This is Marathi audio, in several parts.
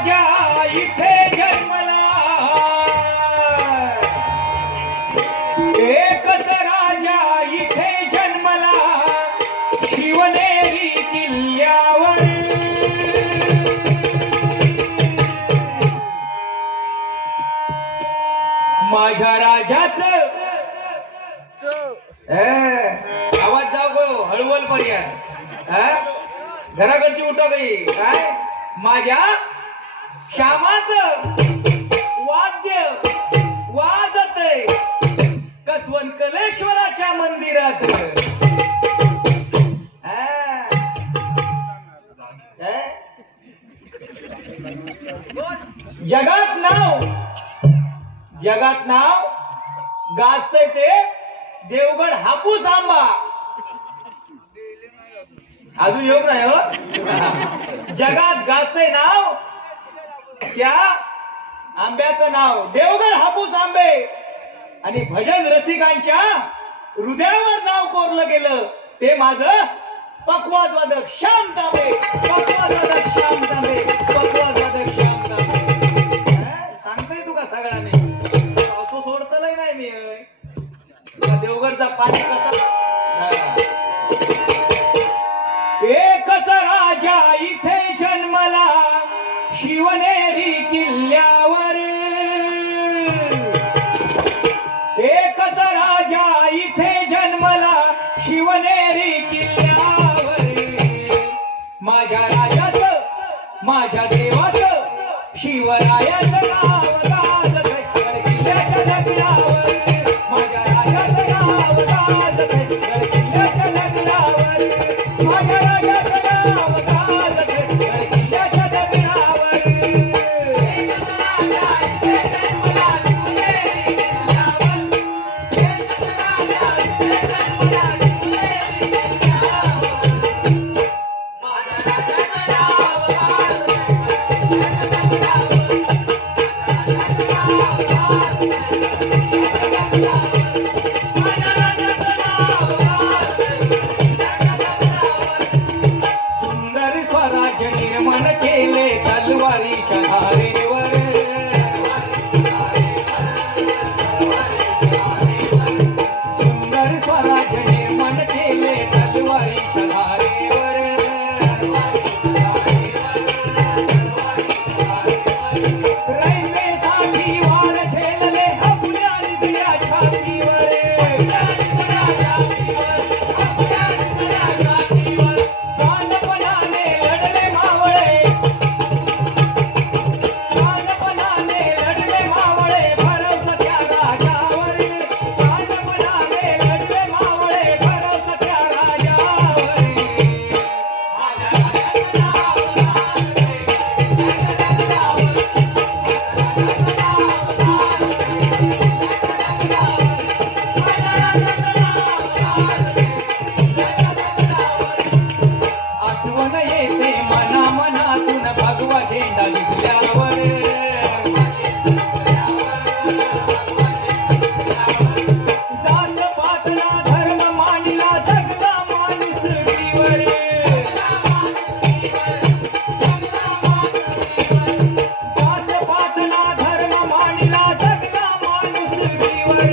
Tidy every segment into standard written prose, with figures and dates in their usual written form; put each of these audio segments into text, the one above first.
राजा इथे जन्मला, एकच राजा इथे जन्मला, शिवनेरी किल्ल्यावर. माझ्या राजाचं आवाज जाऊ गो हळवल पर्यंत घराकडची उठो गई काय माझ्या श्यामाचं वाद्य वाजतय कसवन कलेश्वराच्या मंदिरात. जगात नाव गाजतय ते देवगड हापूस आंबा. अजून योग नाही हो. जगात गाजतय नाव त्या आंब्याचं नाव देवगड हापूस आंबे. आणि भजन रसिकांच्या हृदयावर नाव कोरलं गेलं ते माझं पखवाज वादक श्याम तांबे. पखवाज वादक श्याम तांबे. पखवाज वादक श्याम तांबे. सांगतोय तू का सगळ्यांनी असं सोडतलंय नाही मी. देवगडचा पाणी कसा. एकच राजा इथे जन्मला, शिवनेरी किल्ल्यावर. एकच राजा इथे जन्मला, शिवनेरी किल्ल्यावर. माझ्या राजाचं माझ्या देवाचं शिवरायाचं नाव गाजतंय किल्ल्याच्या दगडावर. माझ्या राजाचं नाव गाजतंय किल्ल्याच्या दगडावर. माझ्या राजाचं नाव गाजतंय किल्ल्याच्या दगडावर. सुंदर स्वराज्य निर्माण केले तलवारीच्या धारेवर. सुंदर स्वराज्य निर्माण केले तलवारीच्या धारेवर. रयतेसाठी वार झेलले आपल्या हृदया छातीवर. कानपणाने लढले मावळे. कानपणाने लढले मावळे भरवसा त्या राजावर. कानपणाने लढले मावळे भरवसा त्या राजावर. आठवण येते मना मनातून भगवा झेंडा दिसल्यावर. जात पातला धर्म मांडला जगला माणुसकीवर. जात पातला धर्म मांडला जगला माणुसकीवर.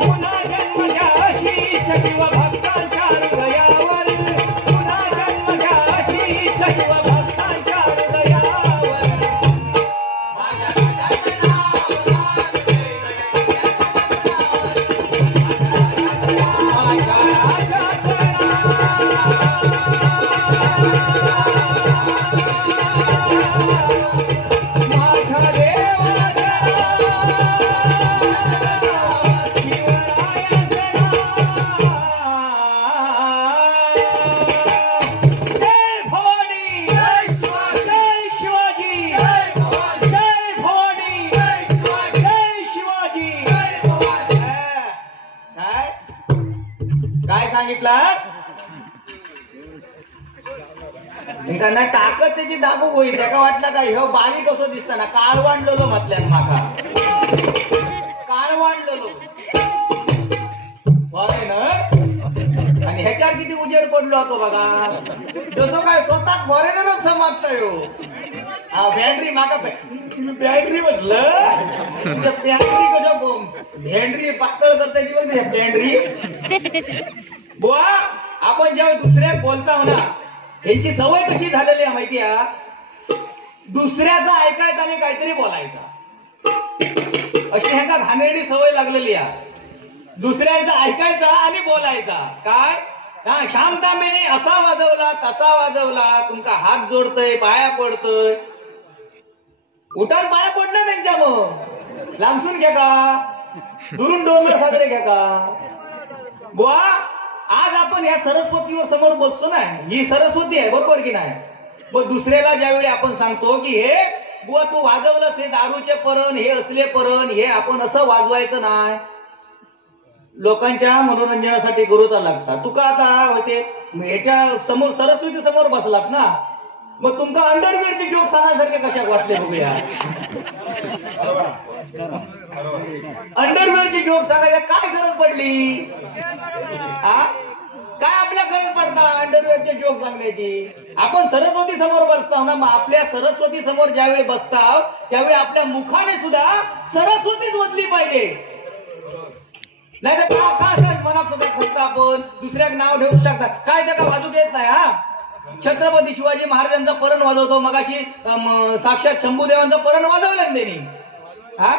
पुन्हा जन्म घ्या शीश शिव भक्तांच्या हृदयावर. पुन्हा जन्म घ्या शीश शिव भक्तांच्या हृदयावर. माझ्या राजाचं नाव, माझ्या देवाचं काय सांगितलं. त्यांना ताकद त्याची दाबू होई. त्याका वाटलं का ह्यो बारीक कसं दिसताना काळ वाढलेलो म्हटल्यान माका. काळ वाढलेलो आणि ह्याच्यावर किती किती उजेड पडलो होतो बघा. जसं काय स्वतः फॉरेनरच समजतोय हो. बॅटरी माका बॅटरी म्हटलं बॅटरी कसं बॅटरी पातळ करता येते बॅटरी. बुवा आपण जेव्हा दुसऱ्या बोलताव ना यांची सवय कशी झालेली आहे माहिती आहे. दुसऱ्याचा ऐकायचा आणि काहीतरी बोलायचा अशी ह्यांना घाणेरडी सवय लागलेली आहे. दुसऱ्यांचा ऐकायचा आणि बोलायचा. काय हा श्याम तांबेने असा वाजवला तसा वाजवला तुमका हात जोडतय पाया पडतय. उठान पाया पडणं त्यांच्या मग लांबसून घ्या का दुरून डोंगर साजरे घ्या का. बुवा आज आपण या सरस्वतीवर समोर बसतो ना ही सरस्वती आहे बरोबर की नाही. मग दुसऱ्याला ज्यावेळी आपण सांगतो की हे बुवा तू वाजवलंस हे दारूचे परण हे असले परण हे आपण असं वाजवायचं नाही. लोकांच्या मनोरंजनासाठी गुरुता लागतात. तुका आता होते याच्या समोर सरस्वती समोर बसलात ना मग तुमका अंडरवेअरचे जोक सांगण्यासारखे कशा वाटले बघूया. अंडरवेअरची जोक सांगायला काय गरज पडली. काय आपल्या गरज पडता अंडरवेअरचे जोक सांगण्याची. आपण सरस्वती समोर बसताव ना मग आपल्या सरस्वती समोर ज्यावेळी बसताव त्यावेळी आपल्या मुखाने सुद्धा सरस्वतीच वदली पाहिजे. नाही तर का मनात सुद्धा खसता आपण दुसऱ्याक नाव ठेवू शकतात. काय त्याला वाजू देत नाही. हा छत्रपती शिवाजी महाराजांचा परण वाजवतो मगाशी साक्षात शंभूदेवांचं परण वाजवलं त्यांनी. हा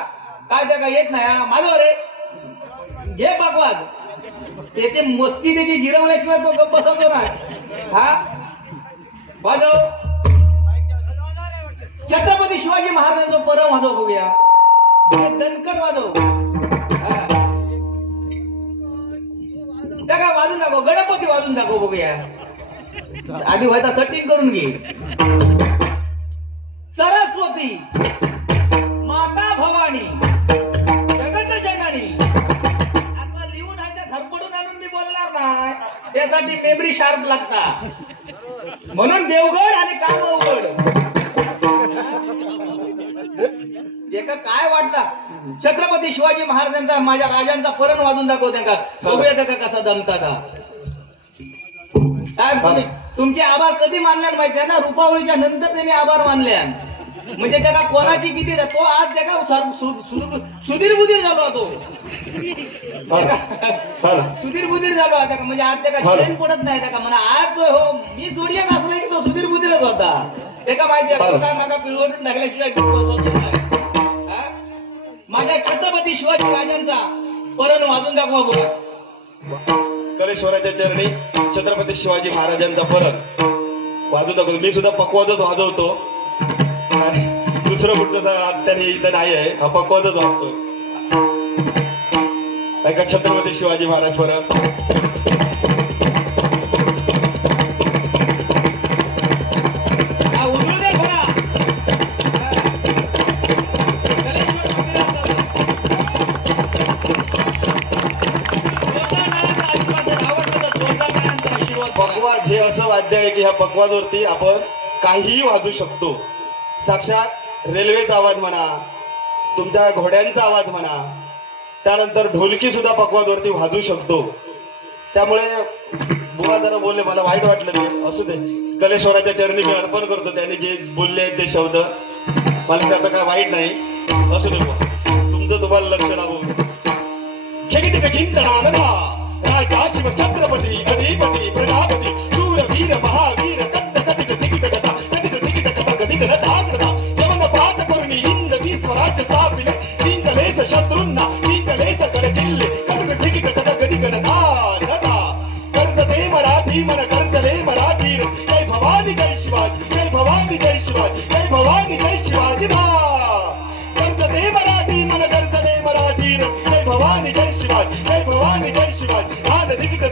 काय त्या काय येत नाही. हा माधव रे घे बकवास ते मस्ती त्याची जिरवल्याशिवाय तो गप्प बसवतो ना. हा वाजव छत्रपती शिवाजी महाराजांचं परण वाजव बघूया. दणकट वाजव. त्या काय वाजून दाखव गणपती वाजून दाखव बघूया. आधी व्हायचा सेटिंग करून घे. सरस्वती माता भवानी जगत जननी असं लिहून आहे धडपडून आणून मी बोलणार नाही. त्यासाठी मेमरी शार्प लागता. म्हणून देवगड आणि काम अवघड. एका काय वाटला छत्रपती शिवाजी महाराजांचा माझ्या राजांचा परण वाजून दाखव त्यांना बघूया त्या कसा दमता. साहेब तुमचे आभार कधी मानल्यान माहिती आहे ना रुपावळीच्या नंतर त्यांनी आभार मानल्या. म्हणजे त्याला कोणाची किती तो आज त्याला सुधीर बुधीर झालो तो. सुधीर बुधीर झालो आता म्हणजे आज त्याला ट्रेन पडत नाही त्या म्हणा आज हो मी जोडियात असला की तो सुधीर बुधीरच होता. त्याला माहिती आहे काय माझा पिळवटून टाकल्याशिवाय माझ्या छत्रपती शिवाजी महाराजांचा परण वाजून दाखवा बघा. कलेश्वराच्या चरणी छत्रपती शिवाजी महाराजांचा परण वाजवू दाखवतो. मी सुद्धा पकवाजच वाजवतो. दुसरं कुठचं आत्याने इथं नाही आहे. हा पकवाजच वाजतो. ऐका छत्रपती शिवाजी महाराज परत पकवाज हे असं वाद्य आहे की ह्या पकवाजवरती आपण काहीही वाजू शकतो. साक्षात रेल्वेचा आवाज म्हणा तुमच्या घोड्यांचा आवाज म्हणा त्यानंतर ढोलकी सुद्धा पकवाजवरती वाजू शकतो. त्यामुळे बुवा जरा बोलले मला वाईट वाटलं ते असू दे. कलेश्वराच्या चरणी मी अर्पण करतो. त्यांनी जे बोलले ते शब्द मला त्याचं काय वाईट नाही. असू दे बुवा तुमचं तुम्हाला लक्ष लागू राजा शिव छत्रपती अधिपती प्रजापती शूरवीर महावीर कट्ट कटिक तिकिट कथा कटिक तिकिट कथा कटिक रथाग्रथा यमन पात करुणी इंद्रवी स्वराज्य स्थापिले तींकलेच शत्रूंना तींकलेच गडकिल्ले कटिक तिकिट कथा कटिक रथा कर्ज दे मराठी मन कर्जले मराठी जय भवानी जय शिवाजी जय भवानी जय शिवाजी जय भवानी जय शिवाजी कर्ज दे मराठी मन कर्जले मराठी जय भवानी जय शिवाजी जय भवानी जय शिवाजी दान दिगिट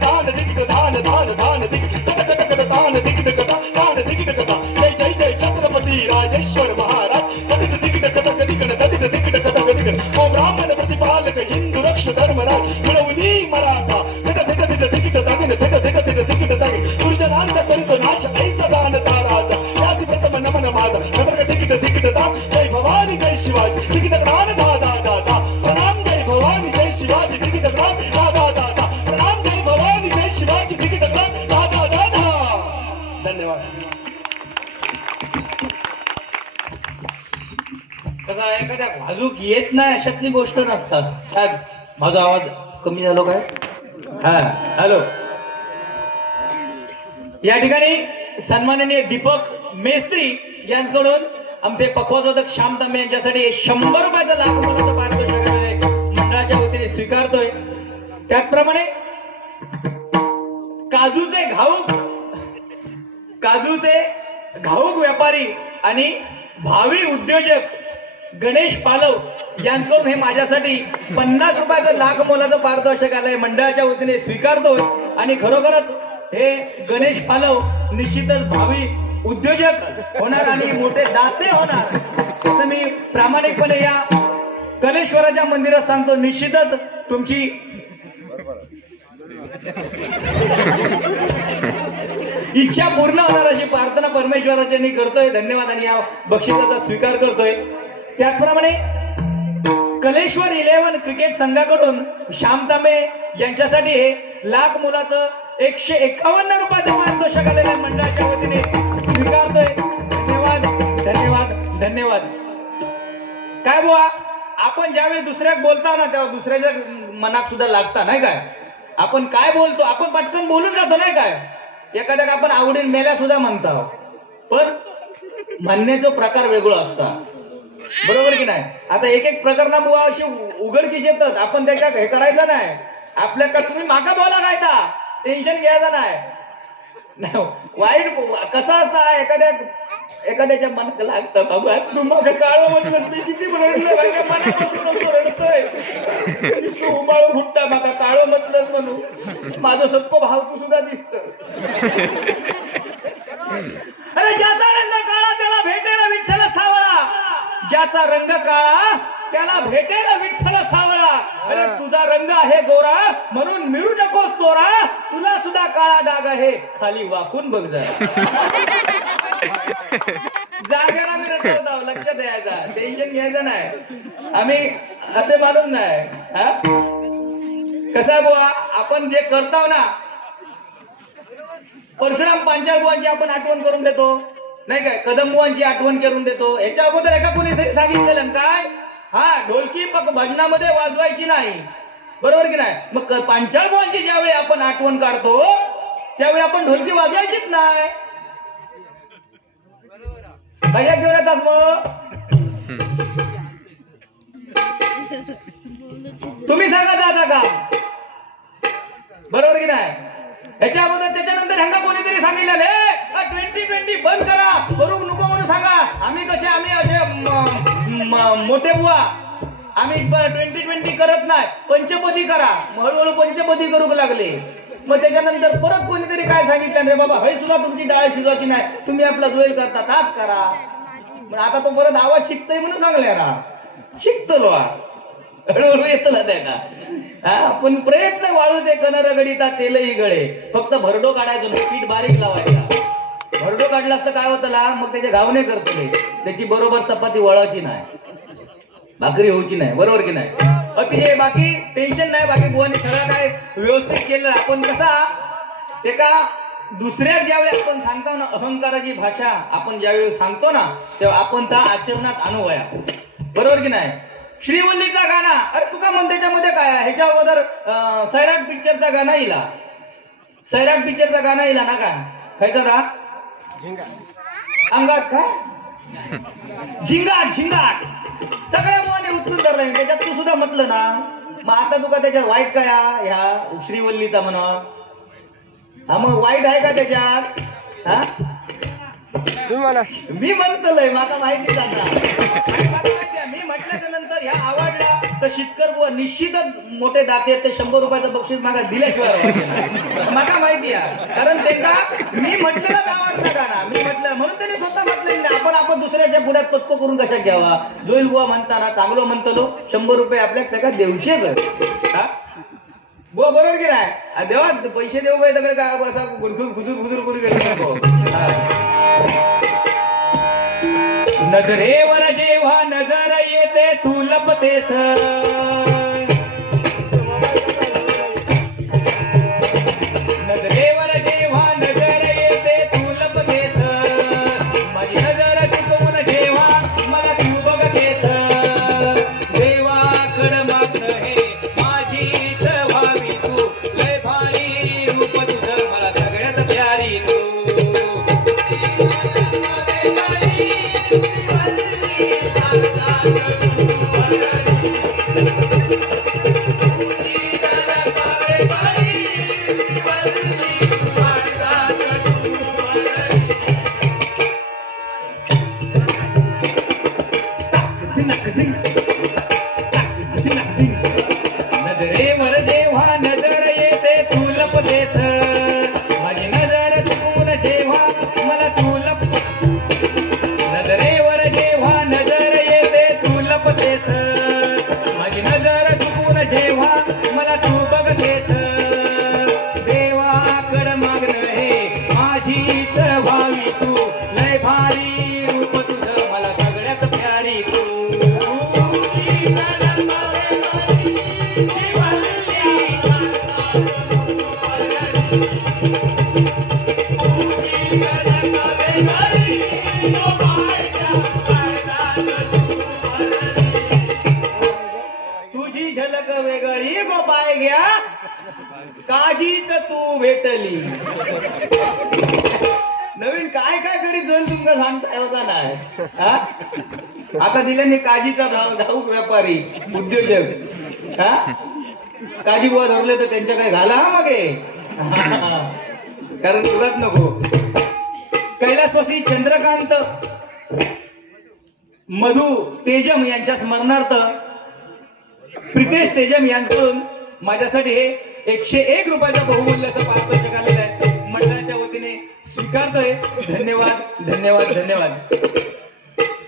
दान दान दिगिट कट कट कट दान दिगिट कथा दान दिगिट कथा जय जय जय छत्रपती राजेश्वर महाराज कटिक दिगिट कथा कटिक कटिक दिगिट कथा कटिक ओ ब्राह्मण प्रतिपालक हिंदू रक्ष धर्मराज मिळवणी मराठा कट कट कट दिगिट दागिन कट कट कट दिगिट दागिन दुर्जनांचा करीत नाश ऐसा दान ताराजा याति प्रथम नमन माझा कटक दिगिट दिगिट दा जय भवानी जय शिवाजी दिगिट दान दा दा दा दा प्रणाम जय भवानी जय शिवाजी दिगिट दान दा दा दा दा प्रणाम जय भवानी जय शिवाजी दिगिट दान धन्यवाद. कसं एखाद्या भाजूक येत नाही अशातली गोष्ट नसतात. साहेब माझा आवाज कमी झालो काय? हा हॅलो. या ठिकाणी सन्माननीय दीपक मेस्त्री यांच्याकडून आमचे पक्वाचोदक श्याम तांबे यांच्यासाठी 100 रुपयाचा लाख मोलाचा पारितोषिक मंडळाच्या वतीने स्वीकारतोय. त्याचप्रमाणे काजूचे घाऊक व्यापारी आणि भावी उद्योजक गणेश पालव यांकडून हे माझ्यासाठी 50 रुपयाचं लाख मोलाचं पारितोषिक आलंय मंडळाच्या वतीने स्वीकारतोय. आणि खरोखरच हे गणेश पालव निश्चितच भावी उद्योजक होणार आणि मोठे दाते होणार असं मी प्रामाणिकपणे या कलेश्वराच्या मंदिरात सांगतो. निश्चितच तुमची इच्छा पूर्ण होणार अशी प्रार्थना परमेश्वराच्या मी करतोय. धन्यवाद आणि या बक्षिसाचा स्वीकार करतोय. त्याचप्रमाणे कलेश्वर 11 क्रिकेट संघाकडून श्याम तांबे यांच्यासाठी हे लाख मोलाचं 151 रुपयाचं पारितोषिक आलेल्या मंडळाच्या वतीने स्वीकारतोय. धन्यवाद धन्यवाद धन्यवाद. काय बुवा आपण ज्यावेळी दुसऱ्याक बोलता ना तेव्हा दुसऱ्याच्या मनात सुद्धा लागता नाही काय. आपण काय बोलतो आपण पटकन बोलून जातो नाही काय. एखाद्या आपण आवडीन मेल्या सुद्धा म्हणता पण म्हणण्याचा प्रकार वेगळा असता. बरोबर की नाही. आता एक एक प्रकरण बुवा अशी उघडकीस येतात आपण त्याच्यात हे करायचं नाही. आपल्या का तुम्ही माका बोला कायता टेन्शन घ्यायचं नाही. वाईट कसं असता एखाद्याच्या मनात लागतं बाबा तू माझं काळं म्हटलं मी किती रडतोय उबाळून फुटता माका काळं म्हटलं म्हणून माझं सत्व भावतू सुद्धा दिसत. अरे ज्याचा रंग काळा त्याला भेटेल विठ्ठल सावळा. ज्याचा रंग काळा त्याला भेटेल विठ्ठल सावळा. अरे तुझा रंग आहे गोरा म्हणून मिरू नकोस तोरा. तुला सुद्धा काळा डाग आहे खाली वाकून बघ जरा. जागेला मी रचवत आहोत लक्ष द्यायचा टेन्शन घ्यायचं नाही. आम्ही असे माणूस नाही. कसा बुवा आपण जे करतो ना परशुराम पांचाळ बुवांची आपण आठवण करून देतो नाही काय. कदम बुवांची आठवण करून देतो. याच्या अगोदर एका कोणीतरी सांगितलेलं काय हा ढोलकी भजनामध्ये वाजवायची नाही. बरोबर की नाही. मग पांचाळ बुवांची ज्यावेळी आपण आठवण काढतो त्यावेळी आपण ढोलकी वाजवायचीच नाही. कशात घेऊन येतात मग तुम्ही सांगा जाता का. बरोबर की नाही. ह्याच्या अगोदर त्याच्यानंतर ह्यांना कोणीतरी सांगितलं 2020 बंद करा करू नको म्हणून सांगा. आम्ही कसे आम्ही असे मोठे बुवा आम्ही 2020 करत नाही पंचपदी करा. हळूहळू पंचपदी करू लागले. मग त्याच्यानंतर परत कोणीतरी काय सांगितलं रे बाबा हे सुद्धा तुमची डाळ शिजवायची नाही तुम्ही आपला जोईल करता ताच करा. पण आता तो परत आवाज शिकतोय म्हणून सांगले ना शिकतो हळूहळू येतो ना त्या आपण प्रयत्न वाळू दे कनर गडीता तेलही गळे. फक्त भरडो काढायचो नाही पीठ बारीक लावायचा. भरडो काढला असतं काय होतं ला मग त्याचे घावणे करतो त्याची बरोबर चपाती वळायची नाही भाकरी होऊची नाही. बरोबर की नाही. अतिशय बाकी टेन्शन नाही. बाकी बुवांनी सगळं काय व्यवस्थित केलं. आपण कसा ते का दुसऱ्या ज्यावेळी आपण सांगतो ना अहंकाराची भाषा आपण ज्यावेळी सांगतो ना तेव्हा आपण त्या आचरणात आणू वया. बरोबर की नाही. श्रीवल्लीचा गाणा अरे तुका म्हण त्याच्यामध्ये काय ह्याच्या अगोदर सैराट पिक्चरचा गाणा येला. सैराट पिक्चरचा गाणा येला ना का खायचा का अंगात काय झिंगाट झिंगाट सगळ्या मुलांनी उचलून धरलं. त्याच्यात तू सुद्धा म्हटलं ना मग आता तुका त्याच्यात वाईट काय ह्या श्रीवल्लीचा म्हणा. हा मग वाईट आहे का त्याच्यात. हा मी म्हणतोय मला माहिती मी म्हटल्याच्या नंतर ह्या आवडला तर शितकर बुवा निश्चितच मोठे दाते आहेत. ते 100 रुपयाचं बक्षीस मागा दिल्याशिवाय मला माहिती आहे. कारण त्यांना मी म्हटलेलंच आवडतं गाणं मी म्हटलं म्हणून त्यांनी स्वतः म्हटलं नाही. आपण दुसऱ्याच्या पुढ्यात पचको करून कशा घ्यावा. जोईल बुवा म्हणताना चांगलं म्हणतो 100 रुपये आपल्या त्या देऊचेच बुवा. बरोबर की नाही. देवा पैसे देऊ काय सगळे काय असा गुजूर करू नको. नजरेवर जेव्हा नजर येते तू लपतेस. नजरेवर जेव्हा नजर येते तू लपतेस. मन भावी तू लय भारी रूप तुझं मला सगळ्यात प्यारी तू तुझी झलक वेगळी गोपाय घ्या काजीच तू भेटली. नवीन काय काय करीत जाईल तुमका सांगता होता नाही हा? आता दिल्याने काजीचा भाव धाऊक व्यापारी उद्योजक हा काजी बुवा धरले तर त्यांच्याकडे घाला हा मग कारण उगाच नको. कैलासवासी चंद्रकांत मधु तेजम यांच्या स्मरणार्थ प्रितेश तेजम यांकडून माझ्यासाठी हे 101 रुपयाचा बहुमूल्याचं पारितोषिक आलेलं आहे. मंडळाच्या वतीने स्वीकारतोय. धन्यवाद धन्यवाद धन्यवाद.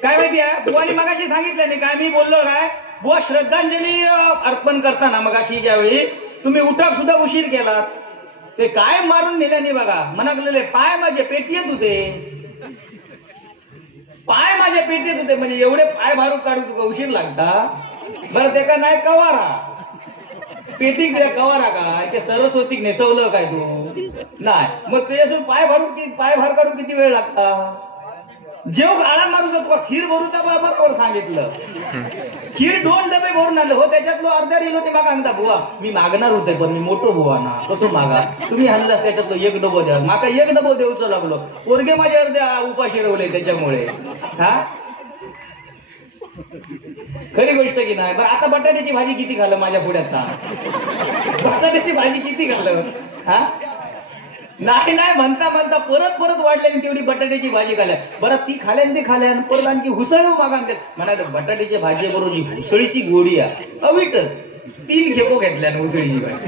काय माहिती आहे बुवानी मगाशी सांगितलं नाही काय मी बोललो काय बुवा श्रद्धांजली अर्पण करताना मगाशी ज्यावेळी तुम्ही उठाक सुद्धा उशीर केलात ते काय मारून नेल्याने बघा मनाकलेले पाय माझे पेटीत होते. पाय माझ्या पेटीत होते म्हणजे एवढे पाय भारू काढू तुका उशीर लागता. बरं ते का नाही कवारा पेटीक कवारा काय ते सरस्वतीक नेसवलं काय तू नाही मग तुझ्यातून पाय भार काढू किती वेळ लागता. जेव गाळा मारू तुका खीर भरूचा बरोबर सांगितलं. खीर 2 डबे भरून आणले हो त्याच्यातलं अर्ध्या रिलो ते मागा सांगता बुवा मी मागणार होते पण मी मोठो बुवा ना कसं मागा तुम्ही आणलं त्याच्यातलं 1 डबो द्या माका 1 डबो देऊच लागलो. पोरगे माझे अर्ध्या उपाशी रवले त्याच्यामुळे हा खरी गोष्ट की नाही. बरं आता बटाट्याची भाजी किती खाल्लं माझ्या पुढ्याचा बटाट्याची भाजी किती खाल्लं हा नाही नाही म्हणता म्हणता परत परत वाढल्याने तेवढी बटाट्याची भाजी खाल्ल्या. बरं ती खाल्यान ते खाल्यान परत आणखी हुसळ मागा म्हणाले बटाट्याची भाजी बरोबर जी हुसळीची गोडी आहे अवीटच 3 खेपो घेतल्या हुसळीची भाजी.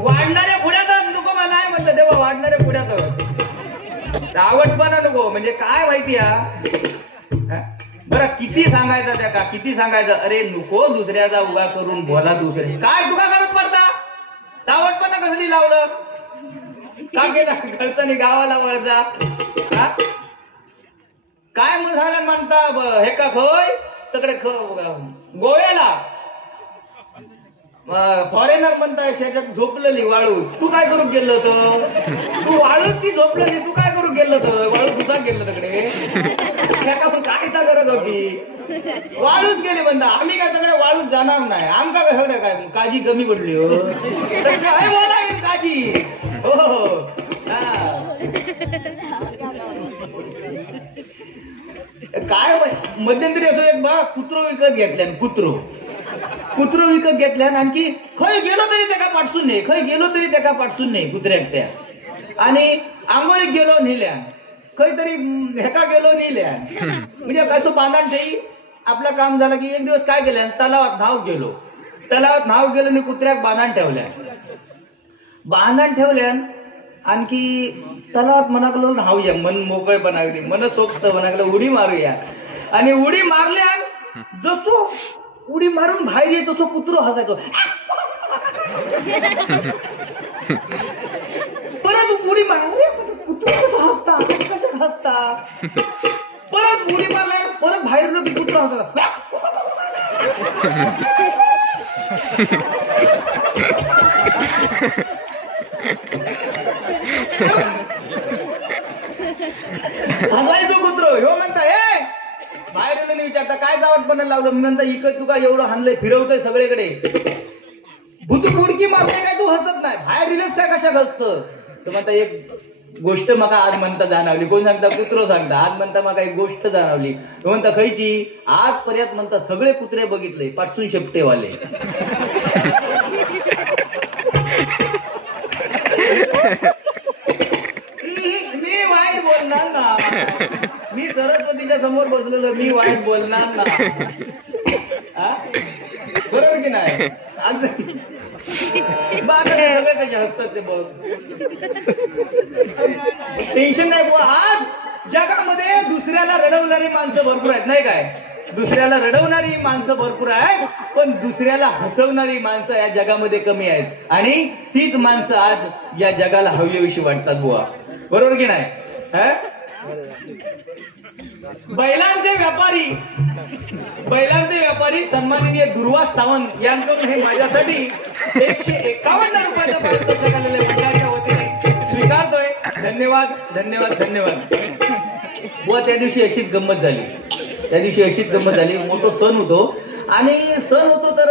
वाढणाऱ्या पुढ्यातच नको मला नाही म्हणतात तेव्हा वाढणाऱ्या पुढ्यातच आवडपणा नको म्हणजे काय माहिती हा. बरं किती सांगायचं त्या का किती सांगायचं अरे नको दुसऱ्याचा उगा करून बोला दुसरे काय तुका करत पडता तावटपणा कसली लावलं का केला खर्चाने गावाला वळजा काय म्हणून झालं म्हणता हे का खय तकडे गोव्याला फॉरेनर म्हणताय त्याच्यात झोपलेली वाळू तू काय करू गेलं होतं तू वाळूच ती झोपलेली तू काय करू गेलं होतं वाळू तुझा गेलं तिकडे काय गरज होती वाळूच गेली म्हणता आम्ही काय सगळे वाळूच जाणार नाही आमका सगळं काय काळजी कमी पडली हो काय बोला काळजी हो काय मध्यंतरी असं एक बा कुत्रो विकत घेतल्यान कुत्रो विकत घेतल्यान आणखी खय गेलो तरी त्याका पाठसून नाही खय गेलो तरी त्याका पाठसून नाही कुत्र्याक त्या आणि आंघोळीक गेलो नेल्यान खय तरी हेका गेलो नेल्यान म्हणजे कसं बांधान ठेई आपलं काम झालं की एक दिवस काय केल्यान तलावात न्हाव गेलो आणि कुत्र्याक बांधान ठेवल्यान आणखी तलावात मनाकलो न्हावूया मन मोकळे बनागली मन सोक्त मनाकलं उडी मारूया आणि उडी मारल्यान जसो उडी मारून बाहेर येत तसो कुत्रो हसायचो परत उडी मारला कुत्रो कसं हसता परत उडी मारल्या परत बाहेर येतो की कुत्रो हसला हसायचो कुत्रो ह्यो म्हणता ए बाहेर येऊन विचारता काय जावटपणा लावलं मी म्हणता इकडे तुका एवढं हाणलंय फिरवतोय सगळीकडे भूतू बुडकी मारते काय तू हसत नाही बाहेर रिलस काय कशा हसतं तर म्हणता एक गोष्ट मका आज म्हणता जाणवली कोण सांगता कुत्रो सांगता आज म्हणता मका एक गोष्ट जाणवली म्हणता खयची आजपर्यंत म्हणता सगळे कुत्रे बघितले पाठसून शेपटेवाले मी वाईट बोलणार ना मी सरस्वतीच्या समोर बसलेलो मी वाईट बोलणार ना बरोबर की नाही सगळे त्याचे हसतात ते बघ टेन्शन नाही बुवा आज जगामध्ये दुसऱ्याला रडवणारी माणसं भरपूर आहेत नाही काय दुसऱ्याला रडवणारी माणसं भरपूर आहेत पण दुसऱ्याला हसवणारी माणसं या जगामध्ये कमी आहेत आणि तीच माणसं आज या जगाला हवीविषयी वाटतात बुवा बरोबर की नाही बैलांचे व्यापारी सन्माननीय दुर्वास सावंत यांकडून हे माझ्यासाठी 151 रुपयाचा पारितोषिक आलेल्या मंडळाच्या वतीने स्वीकारतोय. धन्यवाद धन्यवाद धन्यवाद. व त्या दिवशी अशीच गंमत झाली. मोठा सण होतो आणि सण होतो तर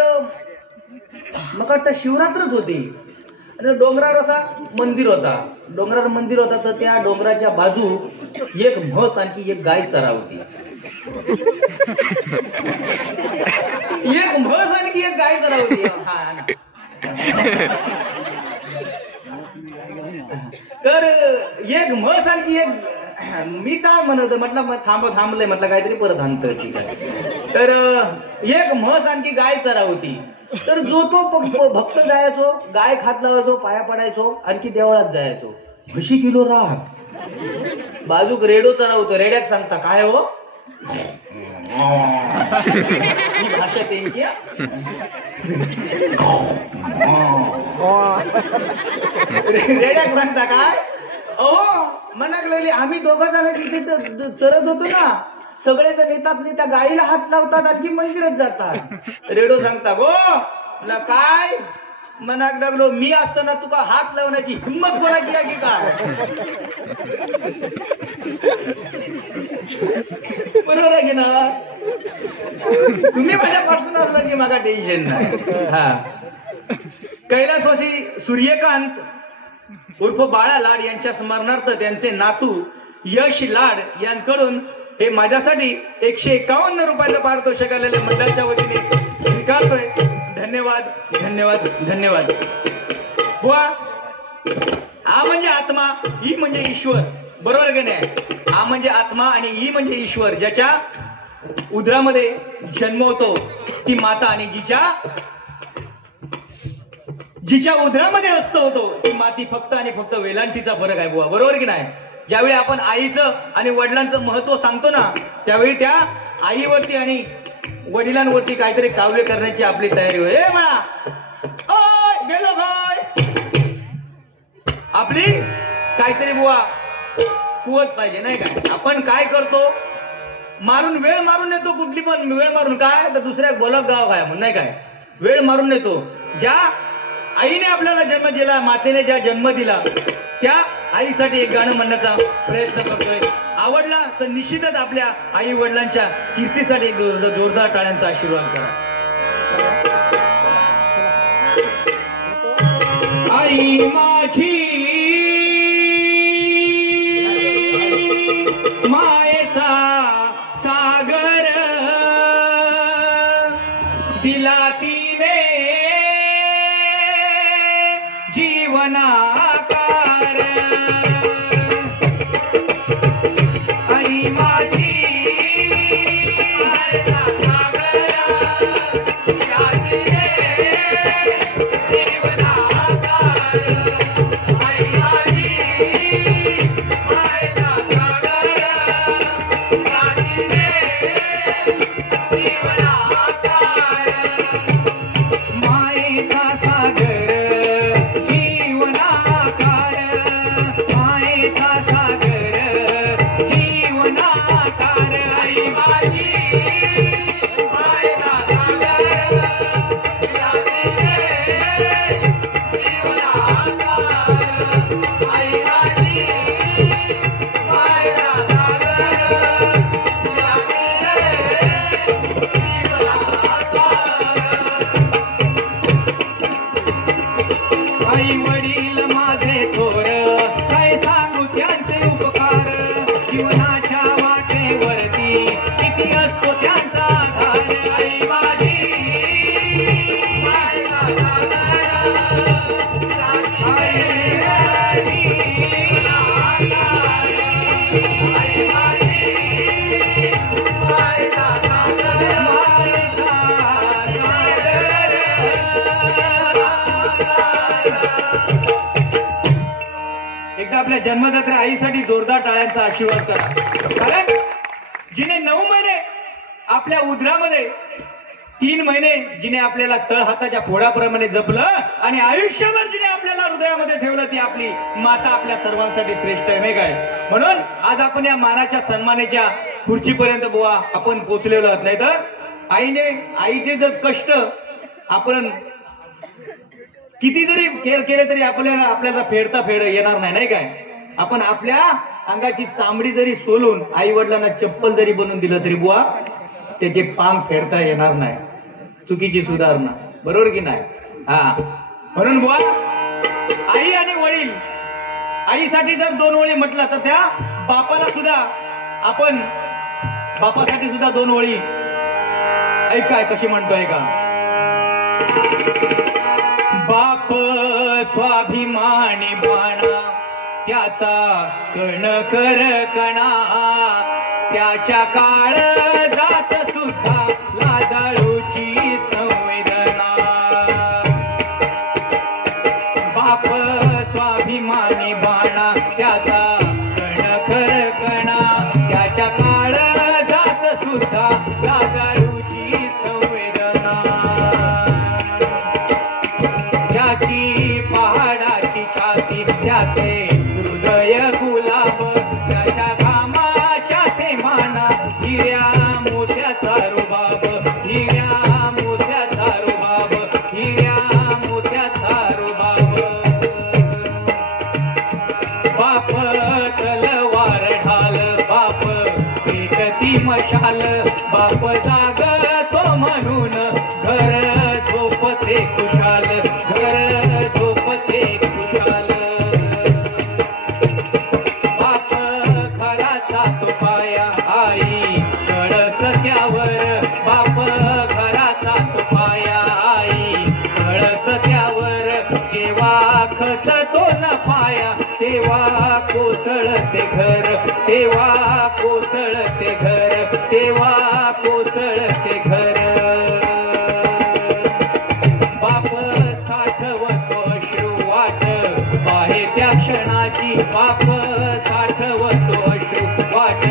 मग वाटतं शिवरात्रच होती आणि डोंगरावर असा मंदिर होता. तर त्या डोंगराच्या बाजू एक म्हस आणखी एक गाय चरा होती. तर एक म्हस आणखी एक मी काय म्हणत म्हटलं थांबलंय म्हटलं काहीतरी परत आणतं ठीक आहे. तर एक म्हस आणखी गाय चरा होती. तर जो तो भक्त जायचो, गाय खात लावायचो, पाया पडायचो, आणखी देवळात जायचो. 20 किलो राग बाजूक रेडो चरावतो. रेड्याक सांगता काय हो ही भाषा त्यांची. रेड्याक सांगता काय मनाक लागली. आम्ही दोघं जण तिथे चरत होतो ना, सगळे जण येतात त्या गाईला हात लावतात आणखी मंदिरात जातात. रेडो सांगता गो काय मनाक लागलो मी असताना तुका हात लावण्याची हिंमत कोणाची आहे की काय. बरोबर आहे की ना. तुम्ही माझ्यापासून असला की मला टेन्शन नाही. हा कैलासवासी सूर्यकांत उर्फ बाळा लाड यांच्या स्मरणार्थ त्यांचे नातू यश लाड यांकडून हे माझ्यासाठी 151 रुपयाचं पारितोषिक आलेल्या मंडळाच्या वतीने स्वीकारतोय. धन्यवाद धन्यवाद धन्यवाद. बुवा हा म्हणजे आत्मा, ही म्हणजे ईश्वर. बरोबर की नाही. हा म्हणजे आत्मा आणि ही म्हणजे ईश्वर. ज्याच्या उदरामध्ये जन्म होतो ती माता आणि जिच्या उदरामध्ये हस्त होतो ती माती. फक्त आणि फक्त वेलांटीचा फरक आहे बुवा. बरोबर की नाही. ज्यावेळी आपण आईचं आणि वडिलांचं महत्व सांगतो ना, त्यावेळी त्या आईवरती आणि वडिलांवरती काहीतरी काव्य करण्याची आपली तयारी होय. गेलो काय आपली काहीतरी बुवा कुवत पाहिजे नाही काय. आपण काय करतो वेळ मारून नेतो. कुठली पण वेळ मारून काय तर दुसऱ्या बोलक गाव काय म्हणून नाही काय वेळ मारून नेतो. ज्या आईने आपल्याला जन्म दिला, मातेने ज्या जन्म दिला त्या आईसाठी एक गाणं म्हणण्याचा प्रयत्न करतोय. आवडला तर निश्चितच आपल्या आई वडिलांच्या कीर्तीसाठी एक जोरदार टाळ्यांचा आशीर्वाद करा. आई माझी मायेचा सागर दिला तिने जीवनाकार. आई माझी मायेचा सागर दिला तिने जीवनाकार. आई माझी मायेचा सागर दिला तिने जीवनाकार. मायेचा सागर जीवनाकार. मायेचा सागर जीवनाकार. आई माझी मायेचा सागर दिला तिने जीवनाकार. आई माझी मायेचा सागर दिला तिने जीवनाकार. आई वडील माझे थोर काय सांगू त्यांचे उपकार. जीवनाच्या वाटेवरती किती असतो त्यांचा आधार. आई माझी मायेचा सागर. आई माझी जीवनाकार. आई माझी मायेचा सागर. मायेचा एकदा आपल्या जन्मदात्या आईसाठी जोरदार टाळ्यांचा आशीर्वाद करा. कारण जिने 9 महिने आपल्या उदरामध्ये 3 महिने जिने आपल्याला तळ हाताच्या फोडाप्रमाणे जपलं आणि आयुष्यभर जिने आपल्याला हृदयामध्ये ठेवलं ती आपली माता आपल्या सर्वांसाठी श्रेष्ठ आहे, नाही काय? म्हणून आज आपण या मानाच्या सन्मानाच्या खुर्चीपर्यंत बुवा आपण पोहोचलेलो आहोत. नाही तर आईचे जर कष्ट आपण किती जरी केअर केले तरी आपल्याला फेडता येणार नाही, नाही काय? आपण आपल्या अंगाची चामडी जरी सोलून आई वडिलांना चप्पल जरी बनवून दिलं तरी बुवा त्याचे पांग फेडता येणार नाही. चुकीची सुधारणा, बरोबर की नाही? हा, म्हणून बुवा आई आणि वडील, आईसाठी जर 2 ओळी म्हटलं तर त्या बापाला सुद्धा आपण बापासाठी सुद्धा 2 ओळी ऐकाय कशी म्हणतोय का? बाप स्वाभिमानी बाणा त्याचा कण कर कणा त्याच्या काळ जात सुद्धा लाजाळूची संवेदना. बाप स्वाभिमानी बाणा त्याचा कण कर कणा त्याच्या काळ जात सुद्धा लाजाळूची संवेदना. त्याची पहाडाची छाती त्याचे हृदय गुलाब त्याच्या घामाच्या थेंबाना हिऱ्या मोत्याचा रुबाब हिऱ्या मोत्याचा रुबाब हिऱ्या मोत्याचा रुबाब. बाप तलवार ढाल बाप पेटती मशाल बाप जागतो म्हणून घर झोपते खुशाल घर झोपते खुशाल. बाप घराचा तुपाया आई कळस त्यावर बाप घराचा तुपाया आई कळस त्यावर जेव्हा खचतो न पाया तेव्हा कोसळते घर तेव्हा कोसळते घर तेव्हा कोसळते घर. बाप साठवतो अश्रू वाट पाहे त्या क्षणाची बाप साठवतो अश्रू वाट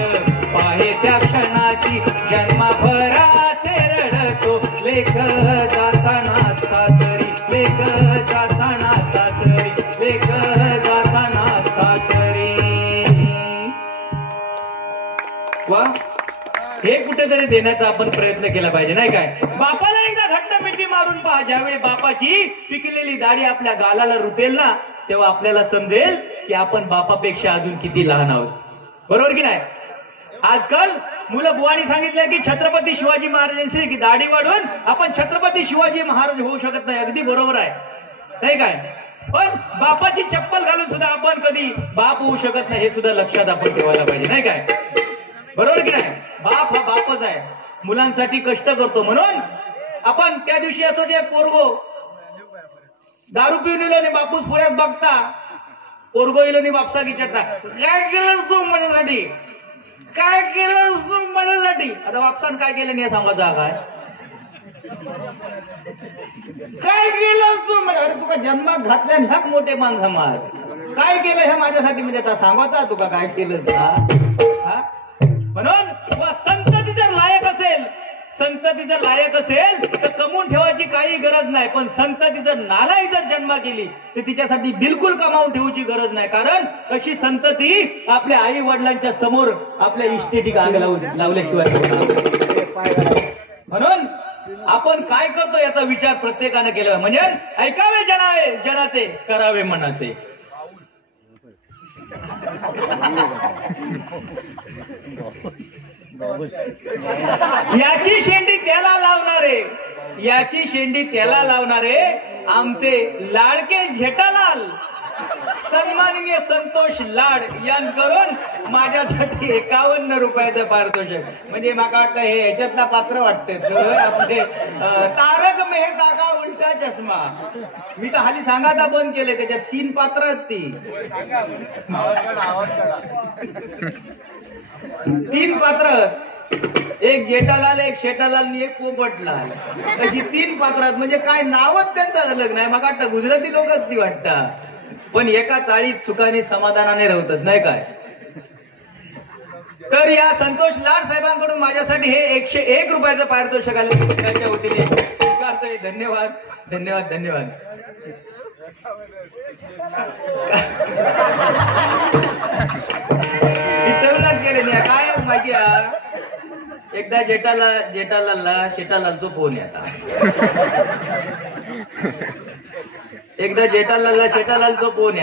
पाहे त्या क्षणाची जन्मभराचे रडतो लेख जाताना सासरी लेख जाताना सासरी लेख जाताना सासरी. वा, हे कुठेतरी देण्याचा आपण प्रयत्न केला पाहिजे, नाही काय? बापाला एकदा घट्ट मिठी मारून पहा. ज्यावेळी बापाची पिकलेली दाढी आपल्या गालाला रुतेल ना तेव्हा आपल्याला समजेल की आपण बापापेक्षा अजून किती लहान आहोत, बरोबर की नाही? आजकाल मुलं बुवानी सांगितलं की छत्रपती शिवाजी महाराजांची की दाढी वाढून आपण छत्रपती शिवाजी महाराज होऊ शकत नाही. अगदी बरोबर आहे, नाही काय? पण बापाची चप्पल घालून सुद्धा आपण कधी बाप होऊ शकत नाही हे सुद्धा लक्षात आपण ठेवायला पाहिजे, नाही काय? बरोबर की नाही? बाप हा बापच आहे, मुलांसाठी कष्ट करतो. म्हणून आपण त्या दिवशी असं जे पोरगो दारू पिऊन इलो आणि बापूस पुण्यात बघता पोरगो इलो आणि बापसा विचारता काय केलं तू माझ्यासाठी काय केलं तू माझ्यासाठी. आता बापसान काय केलं नाही सांगायचं काय काय केलं तू म्हणजे अरे तुका जन्मात घातल्या ह्याच मोठे मान समाज काय केलं हे माझ्यासाठी म्हणजे आता सांगायचा तुका काय केलं का. म्हणून संतती जर लायक असेल तर कमवून ठेवायची काही गरज नाही. पण संतती जर नालाई जर जन्म केली तर तिच्यासाठी बिलकुल कमावून ठेवायची गरज नाही. कारण अशी संतती आपल्या आई वडिलांच्या समोर आपल्या इस्टेटिक आग लावल्याशिवाय. म्हणून आपण काय करतो याचा विचार प्रत्येकाने केला म्हणजे ऐकावे जनाचे करावे मनाचे. याची शेंडी त्याला लावणारे आमचे लाडके झेठालाल सन्माननीय संतोष लाड यांकडून माझ्यासाठी 51 रुपयाचं पारितोषिक. म्हणजे मला वाटतं हे ह्याच्यातला पात्र वाटते आपले तारक मेहता का उलटा चष्मा. मी तर हाली सांगायचा बंद केले त्याच्यात 3 पात्र आहेत ती 3 पात्र एक जेठालाल एक शेठालाल आणि एक पोपटलाल अशी 3 पात्रात. म्हणजे काय नावच त्यांचं अलग नाही. मला वाटतं गुजराती लोकच ती वाटतं पण एका चाळीत सुखाने समाधानाने राहतात, नाही काय? तर तर या संतोष लाड साहेबांकडून माझ्यासाठी हे 101 रुपयाचं पारितोषिक आलं त्यांच्या वतीने स्वीकारतोय. धन्यवाद धन्यवाद धन्यवाद. विठ्ठलनाथ गेले नाही काय माहिती आहे. एकदा जेठालालचा फोन येता. एकदा शेटालालचा फोन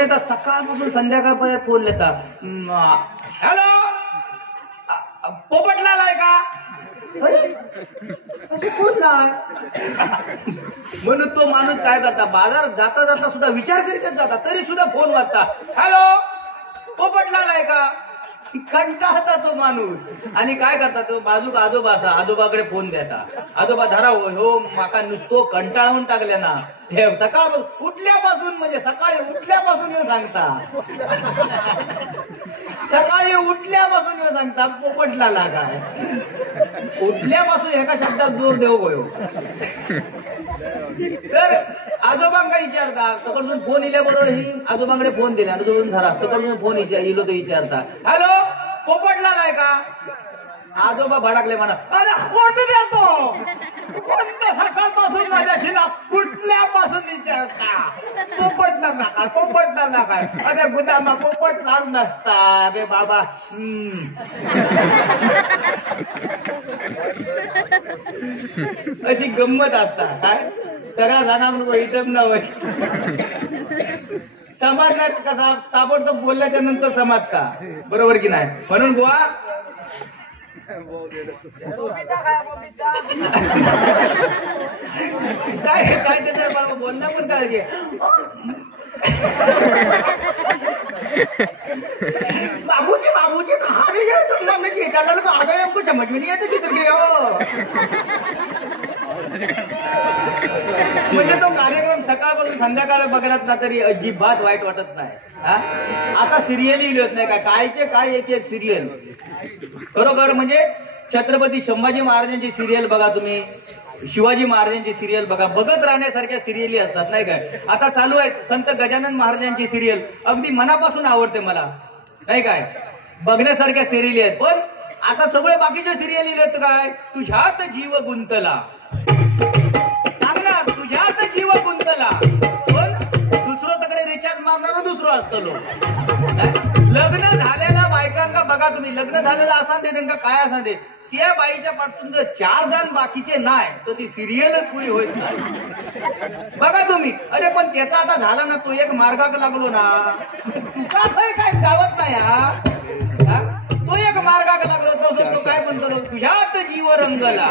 येता सकाळपासून संध्याकाळपर्यंत फोन येता. हॅलो पोपटलाल आहे का. फोन नाही म्हणून तो माणूस काय करता बाजारात जाता जाता सुद्धा विचार करीतच जाता तरी सुद्धा फोन वाजता. हॅलो पोपटलाल आहे का. कंटाळता तो माणूस आणि काय करता तो बाजूक आजोबाकडे फोन द्याता. आजोबा धरा हो माका नुसतो कंटाळून टाकल्या ना. हे सकाळ उठल्यापासून म्हणजे सकाळी उठल्यापासून येऊ सांगता. सकाळी उठल्यापासून येऊ सांगता पोपटलाला काय. उठल्यापासून एका शब्दात जोर देऊ गयो. तर आजोबांका विचारता सकडून फोन इल्याबरोबर ही आजोबांकडे फोन दिला आजोबांकडून धरा सकडून फोन इलो तो विचारता. हॅलो पोपटलाल आहे का. आजोबा भडकले म्हणा अरे कोण देतो कोणत्या सकाळपासून माझ्याशी ना कुठल्यापासून विचारता. पोपटलाल नका अरे गुदामा पोपटलाल नसता. अरे बाबा अशी गंमत असता काय सगळ्या जणांना इटम नव्हे. समाज नाही कसा ताबडतोब बोलल्याच्या नंतर समाज का बरोबर की नाही. म्हणून बुवा काय काय त्याचं बोलणं पण काय बाबूजी कहा नहीं गए तुम लोग ने लाल को आ गए हमको समझ में नहीं आया किधर गए हो. म्हणजे तो कार्यक्रम सकाळपासून संध्याकाळ बघलात ना तरी अजिबात वाईट वाटत नाही. आता सिरियली लिहित नाही काय कायचे काय एक सिरियल खरोखर म्हणजे छत्रपती संभाजी महाराजांची सिरियल बघा तुम्ही शिवाजी महाराजांची सिरियल बघा बघत राहण्यासारख्या सिरियली असतात नाही काय. आता चालू आहे संत गजानन महाराजांची सिरियल अगदी मनापासून आवडते मला नाही काय बघण्यासारख्या सिरियली आहेत. पण आता सगळे बाकीचे सिरियली लिहित काय तुझ्यात जीव गुंतला चांगला तुझ्यात जीव गुंतला. पण दुसरं तकडे रिचार्ज मारणार दुसरं असतं लोक. लग्न झालेल्या बायकांना बघा तुम्ही लग्न झालेला असा दे त्यांना काय असा दे त्या बाईच्या पासून जर 4 जण बाकीचे नाही तर ती सिरियलच पुरी होत नाही. बघा तुम्ही अरे पण त्याचा आता झाला ना तो एक मार्गाक लागलो ना तुका काय गावत नाही. तो एक मार्गाक लागलो तो काय म्हणतो तुझ्यात जीव रंगला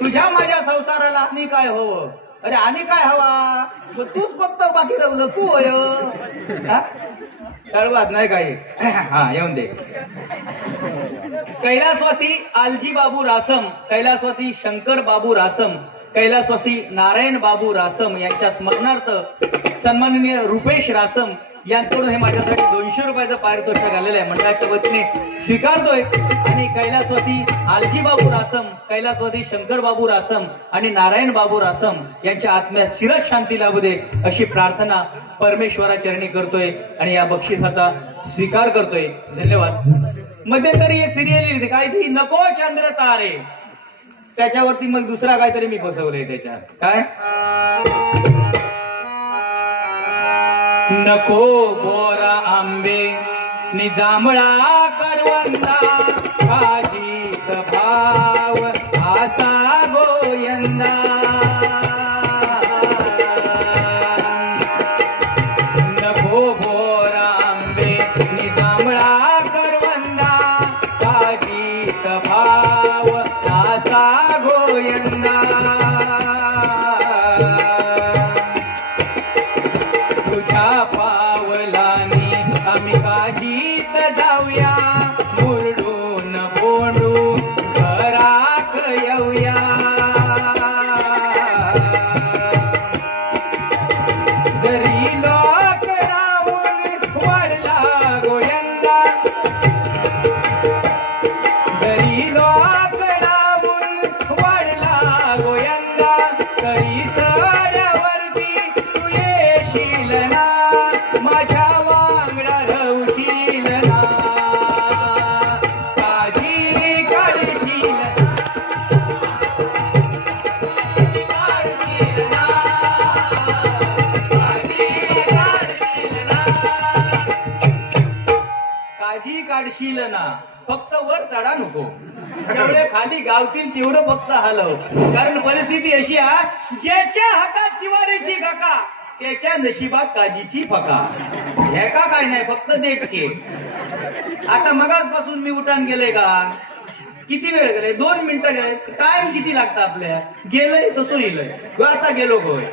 तुझ्या माझ्या संसाराला आणि काय हवं. अरे आणि काय हवा तूच फक्त बाकी राहलं तू होय कळवात नाही काही. हा येऊन दे. कैलासवासी आलजी बाबू रासम कैलासवासी शंकर बाबू रासम कैलासवासी नारायण बाबू रासम यांच्या स्मरणार्थ सन्माननीय रुपेश रासम यांच्याकडून हे माझ्यासाठी 200 रुपयाचं पारितोषिक आलेलं आहे मंडळाच्या वतीने स्वीकारतोय. आणि कैलासवासी आलजी बाबू रासम कैलासवासी शंकर बाबू रासम आणि नारायण बाबू रासम यांच्या आत्म्यात चिरच शांती लाभू दे अशी प्रार्थना परमेश्वराचरणी करतोय आणि या बक्षिसाचा स्वीकार करतोय. धन्यवाद. मध्यंतरी एक सिरियल लिहिली काय ती नको चंद्र तारे त्याच्यावरती मग दुसरा काहीतरी मी बसवलंय त्याच्यात काय नको गोरा आंबे नि जांभळा करवंदा काजीत भाव आसा गोयंदा नको गोरा आंबे नि जांभळा करवंदा काजीत भाव आसा गोयंदा जाऊया मुरडून बोंडून घरात येऊया जरी लोक राहून वाढला गोयंदा जरी लोक राहून वाढला गोयंदा तरी चढवरती तू येशील ना माझ्या वांगडा रवशील ना काळजी काढशील ना, फक्त वर चढा नको. जेवढे खाली गावतील तेवढं फक्त हलव. कारण परिस्थिती अशी आहे, ज्याच्या हातात चिवारीची गका त्याच्या नशिबात काजीची फका. हे का काय नाही, फक्त देटके. आता मगाचपासून मी उठान गेले का, किती वेळ गेले, 2 मिनिटं गेले. टाइम किती लागतं आपल्या, गेलंय तसं येलंय. आता गेलो गोय,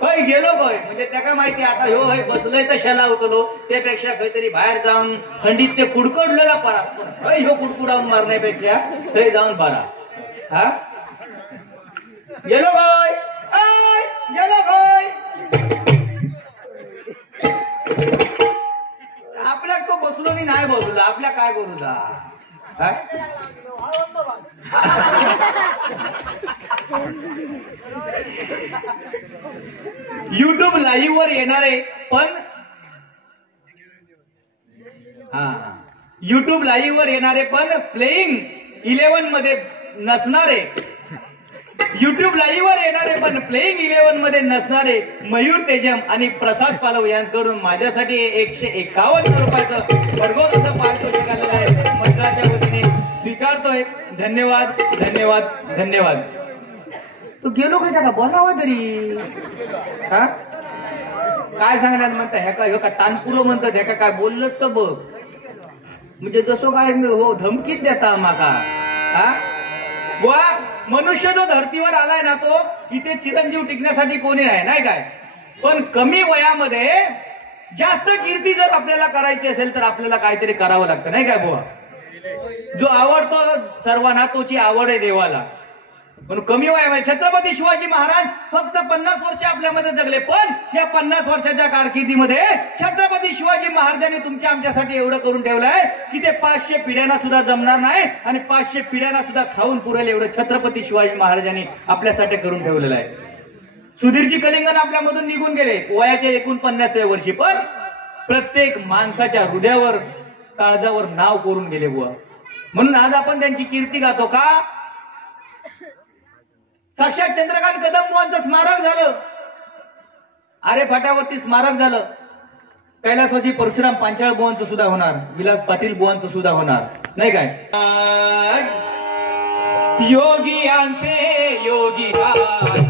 होय गेलो गोय. म्हणजे त्याला माहिती आता ह्यो होय बसलोय तशाला उतलो, त्यापेक्षा काहीतरी बाहेर जाऊन थंडीत ते कुडकडलेला परा, होय ह्यो कुडकुडावून मारण्यापेक्षा तरी जाऊन बरा. हा गेलो गोय, गेलो गोय. आपल्या तो बसलो नाही बसलो, आपल्या काय करू जा. युट्यूब लाईव्ह वर येणारे पण युट्यूब लाईव्ह वर येणारे पण प्लेइंग 11 मध्ये नसणारे, युट्यूब लाईव्ह वर येणारे पण प्लेइंग 11 मध्ये नसणारे मयूर तेजम आणि प्रसाद पालव यांच्याकडून माझ्यासाठी 151 रुपयाचं भरघोस पारितोषिक आलेलं आहे. मंडळाच्या वतीने स्वीकारतोय. धन्यवाद धन्यवाद धन्यवाद. तू गेलो का त्याला बोलावा तरी. हा काय सांगण्यात म्हणता, ह्या का तानपुरो म्हणतात, ह्या काय बोललंच तर बघ. म्हणजे जसं काय हो धमकीत देता माका. हा बुवा, मनुष्य जो धर्तीवर आलाय ना, तो इथे चिरंजीव टिकण्यासाठी कोणी नाही काय. पण कमी वयामध्ये जास्त कीर्ती जर आपल्याला करायची असेल तर आपल्याला काहीतरी करावं लागतं, नाही काय बुवा. जो आवडतो सर्वांना तोची आवड आहे देवाला. पण कमी वयामध्ये छत्रपती शिवाजी महाराज फक्त 50 वर्ष आपल्यामध्ये जगले, पण या 50 वर्षाच्या कारकिर्दीमध्ये छत्रपती शिवाजी महाराजांनी तुमच्या आमच्यासाठी एवढं करून ठेवलंय की ते 500 पिढ्यांना सुद्धा जमणार नाही आणि 500 पिढ्यांना सुद्धा खाऊन पुरेल एवढं छत्रपती शिवाजी महाराजांनी आपल्यासाठी करून ठेवलेलं आहे. सुधीरजी कलिंगन आपल्यामधून निघून गेले वयाच्या 49व्या वर्षी, पण प्रत्येक माणसाच्या हृदयावर काळजावर नाव कोरून गेले बुवा. म्हणून आज आपण त्यांची कीर्ती गातो का. साक्षात चंद्रकांत कदम बुवांचं स्मारक झालं, आरे फाट्यावरती स्मारक झालं. कैलासवासी परशुराम पांचाळ बुवांचं सुद्धा होणार, विलास पाटील बुवांचं सुद्धा होणार, नाही काय. योगियांचे योगी काय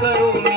करू मी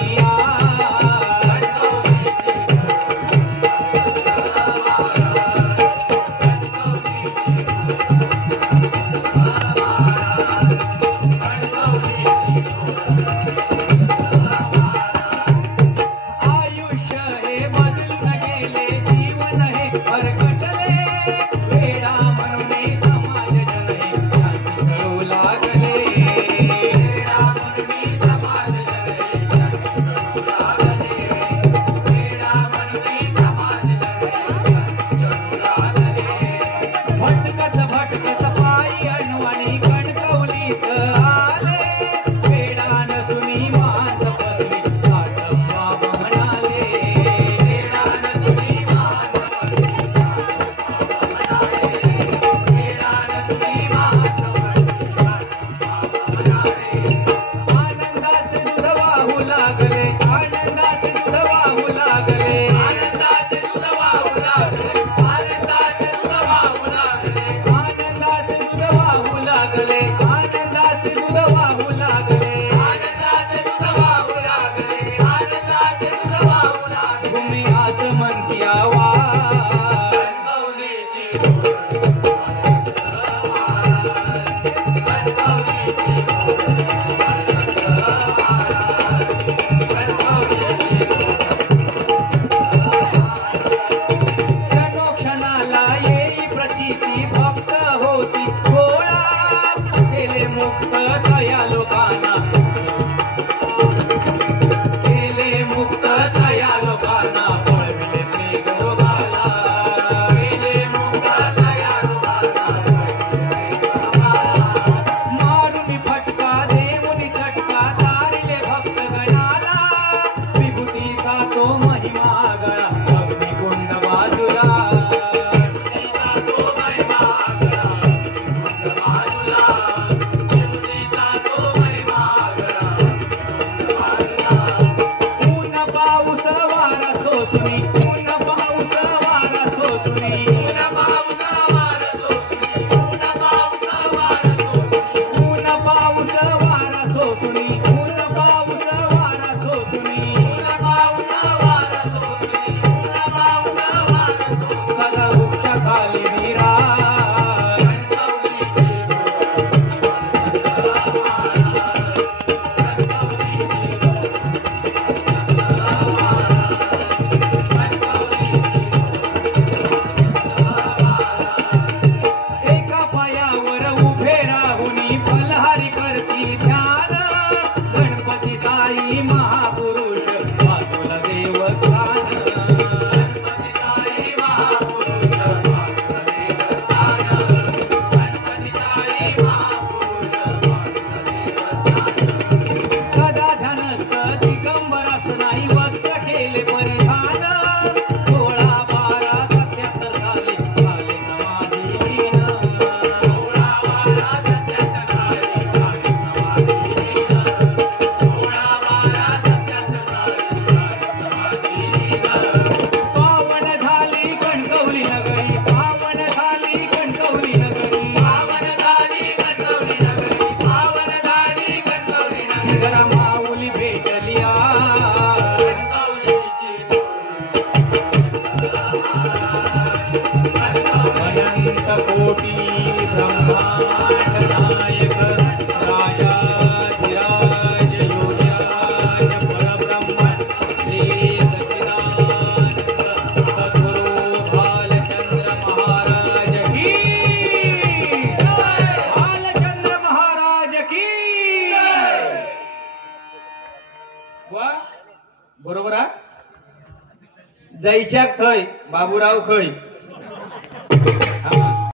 जैच्याक थंय बाबूराव खंय